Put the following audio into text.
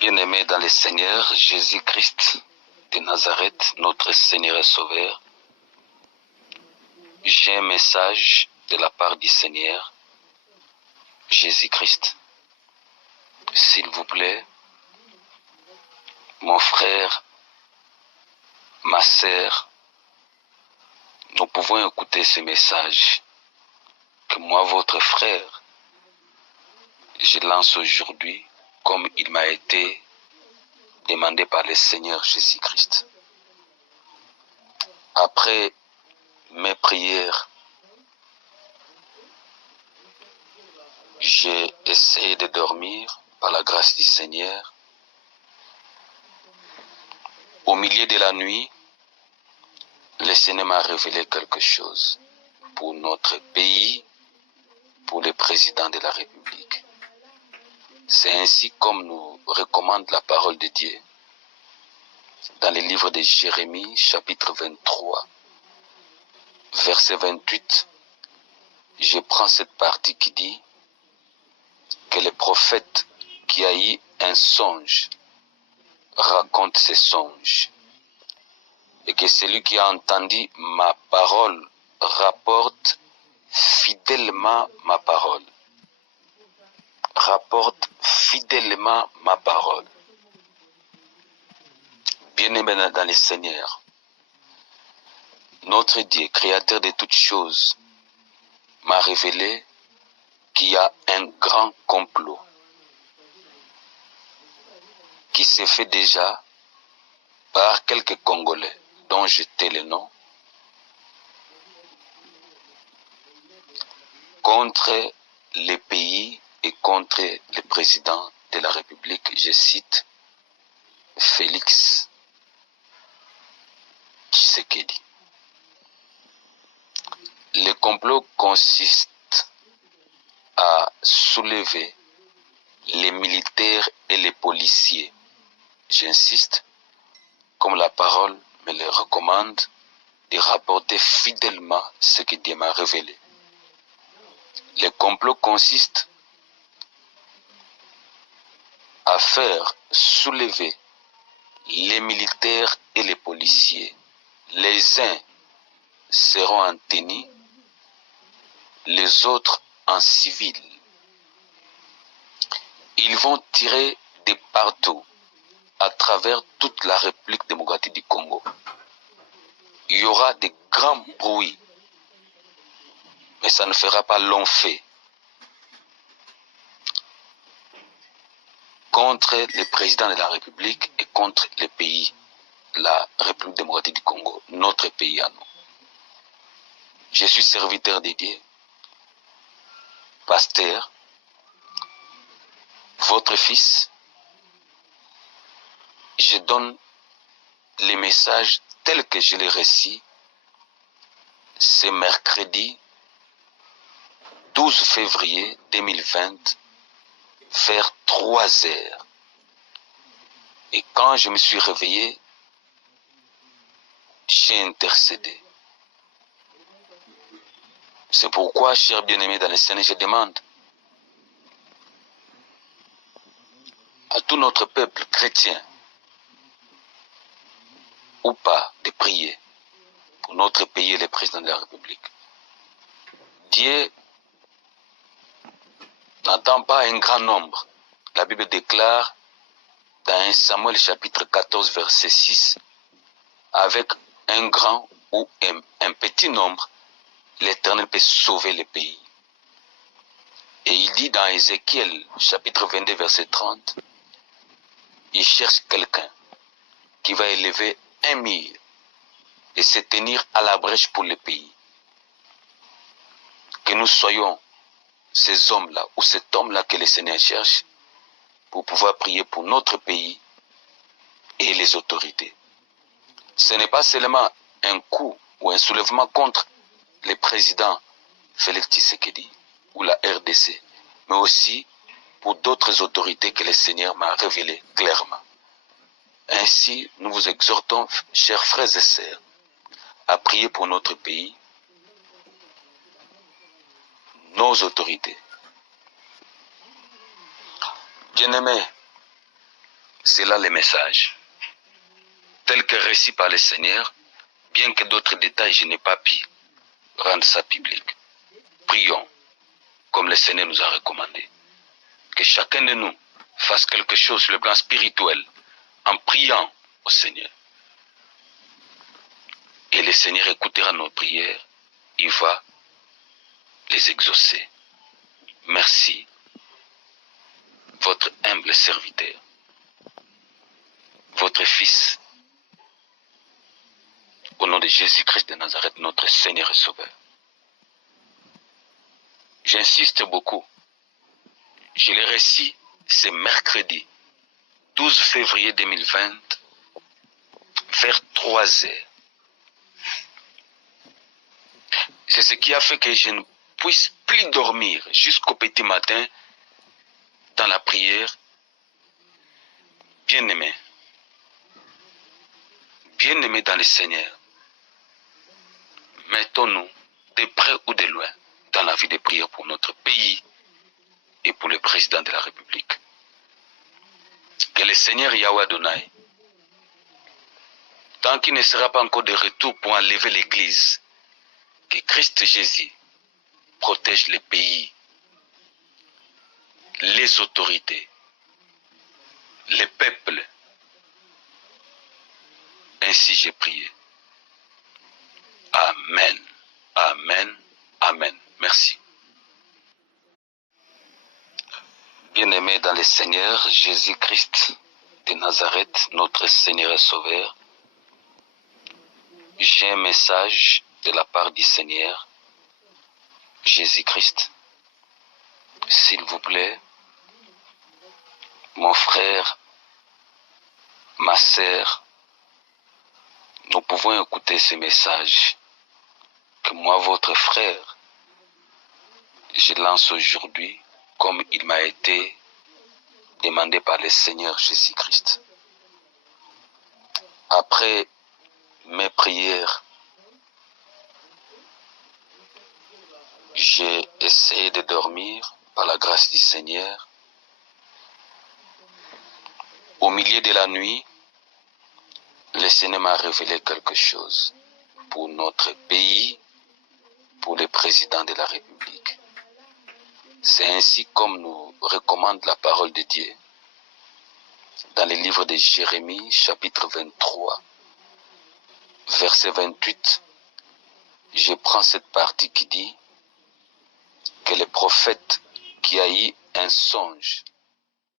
Bien-aimés dans le Seigneur, Jésus-Christ de Nazareth, notre Seigneur et Sauveur, j'ai un message de la part du Seigneur, Jésus-Christ. S'il vous plaît, mon frère, ma sœur, nous pouvons écouter ce message que moi, votre frère, je lance aujourd'hui comme il m'a été demandé par le Seigneur Jésus-Christ. Après mes prières, j'ai essayé de dormir par la grâce du Seigneur. Au milieu de la nuit, le Seigneur m'a révélé quelque chose pour notre pays, pour le président de la République. C'est ainsi comme nous recommande la parole de Dieu dans le livre de Jérémie, chapitre 23, verset 28. Je prends cette partie qui dit que le prophète qui a eu un songe raconte ses songes, et que celui qui a entendu ma parole rapporte fidèlement ma parole. Rapporte fidèlement ma parole. Bien-aimé dans le Seigneur, notre Dieu, créateur de toutes choses, m'a révélé qu'il y a un grand complot qui s'est fait déjà par quelques Congolais dont je tais le nom, contre les pays et contre le président de la République, je cite, Félix Tshisekedi. Le complot consiste à soulever les militaires et les policiers. J'insiste, comme la parole me le recommande, de rapporter fidèlement ce que Dieu m'a révélé. Le complot consiste à faire soulever les militaires et les policiers. Les uns seront en tenue, les autres en civil. Ils vont tirer de partout, à travers toute la République démocratique du Congo. Il y aura de grands bruits, mais ça ne fera pas long feu contre le président de la République et contre le pays, la République démocratique du Congo, notre pays à nous. Je suis serviteur de Dieu, pasteur, votre fils. Je donne les messages tels que je les reçus ce mercredi 12 février 2020 vers 3 heures. Et quand je me suis réveillé, j'ai intercédé. C'est pourquoi, chers bien-aimés dans le Seigneur, je demande à tout notre peuple chrétien ou pas de prier pour notre pays et le président de la République. Dieu n'attend pas un grand nombre. La Bible déclare dans 1 Samuel chapitre 14 verset 6, avec un grand ou un petit nombre, l'Éternel peut sauver le pays. Et il dit dans Ézéchiel chapitre 22 verset 30, il cherche quelqu'un qui va élever un mur et se tenir à la brèche pour le pays. Que nous soyons ces hommes-là ou cet homme-là que le Seigneur cherche pour pouvoir prier pour notre pays et les autorités. Ce n'est pas seulement un coup ou un soulèvement contre le président Félix Tshisekedi ou la RDC, mais aussi pour d'autres autorités que le Seigneur m'a révélées clairement. Ainsi, nous vous exhortons, chers frères et sœurs, à prier pour notre pays, nos autorités. Bien-aimés, C'est là le message, tel que récit par le Seigneur, bien que d'autres détails je n'ai pas pu rendre ça public. Prions, comme le Seigneur nous a recommandé. Que chacun de nous fasse quelque chose sur le plan spirituel, en priant au Seigneur. Et le Seigneur écoutera nos prières, il va les exaucer. Merci, votre humble serviteur, votre Fils, au nom de Jésus-Christ de Nazareth, notre Seigneur et Sauveur. J'insiste beaucoup. Je l'ai reçu ce mercredi 12 février 2020 vers 3 heures. C'est ce qui a fait que je ne puisse plus dormir jusqu'au petit matin dans la prière. Bien-aimés dans le Seigneur, mettons-nous de près ou de loin dans la vie de prière pour notre pays et pour le président de la République. Que le Seigneur Yahweh Adonai, tant qu'il ne sera pas encore de retour pour enlever l'Église, que Christ Jésus protège le pays, les autorités, les peuples. Ainsi j'ai prié. Amen, amen, amen. Merci. Bien-aimés dans le Seigneur, Jésus-Christ de Nazareth, notre Seigneur et Sauveur, j'ai un message de la part du Seigneur, Jésus-Christ. S'il vous plaît, mon frère, ma sœur, nous pouvons écouter ce message que moi, votre frère, je lance aujourd'hui comme il m'a été demandé par le Seigneur Jésus-Christ. Après mes prières, j'ai essayé de dormir par la grâce du Seigneur. Au milieu de la nuit, le Seigneur m'a révélé quelque chose pour notre pays, pour le président de la République. C'est ainsi comme nous recommande la parole de Dieu dans le livre de Jérémie, chapitre 23, verset 28. Je prends cette partie qui dit que le prophète qui a eu un songe